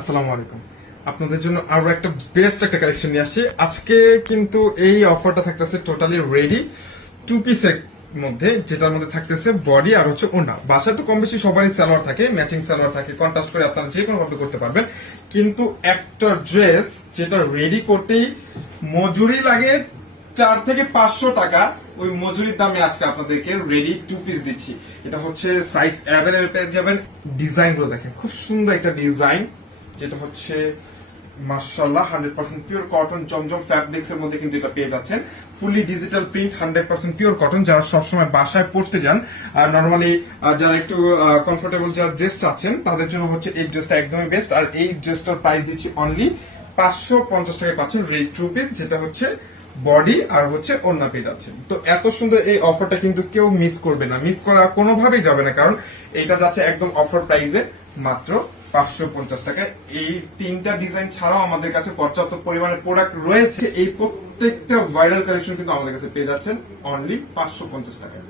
আসসালামু আলাইকুম। আপনাদের জন্য আরো একটা বেস্ট একটা কালেকশন নিয়ে আসছি। আজকে কিন্তু এই অফারটা থাকতেছে টোটালি রেডি টু পিসের মধ্যে, যেটার মধ্যে থাকতেছে বডি আর হচ্ছে ওড়না। বাসায় তো কম বেশি সবারই সালোয়ার থাকে, ম্যাচিং সালোয়ার থাকে, কন্ট্রাস্ট করে আপনারা যে কোনো ভাবে করতে পারবেন। কিন্তু একটা ড্রেস যেটা রেডি করতেই মজুরি লাগে 4 থেকে 500 টাকা, ওই মজুরির দামে আজকে আপনাদেরকে রেডি টু পিস দিচ্ছি। এটা হচ্ছে সাইজ অ্যাভেলেবল পেয়ে যাবেন। ডিজাইন গুলো দেখেন, খুব সুন্দর একটা ডিজাইন, যেটা হচ্ছে মাশাআল্লাহ 100% পিওর কটন জমজম ফ্যাব্রিক্স এর মধ্যে কিন্তু এটা পেয়ে যাচ্ছেন। Fully digital print, 100% pure cotton. যারা সবসময় বাসায় পড়তে যান আর নর্মালি যারা একটু কমফোর্টেবল যারা ড্রেস চাচ্ছেন, তাদের জন্য হচ্ছে এই ড্রেসটা একদমই বেস্ট। আর এই ড্রেসটার প্রাইস দিচ্ছি অনলি 550 টাকায় পাচ্ছেন রেডি টু পিস, যেটা হচ্ছে বডি আর হচ্ছে ওড়না পেয়ে যাচ্ছেন। তো এত সুন্দর এই অফারটা কিন্তু কেউ মিস করবে না, মিস করা কোনোভাবেই যাবে না, কারণ এটা যাচ্ছে একদম অফার প্রাইসে মাত্র 550 টাকায়। এই তিনটা ডিজাইন ছাড়াও আমাদের কাছে পর্যাপ্ত পরিমাণে প্রোডাক্ট রয়েছে। এই প্রত্যেকটা ভাইরাল কালেকশন কিন্তু আমাদের কাছে পেয়ে যাচ্ছেন অনলি 550 টাকায়।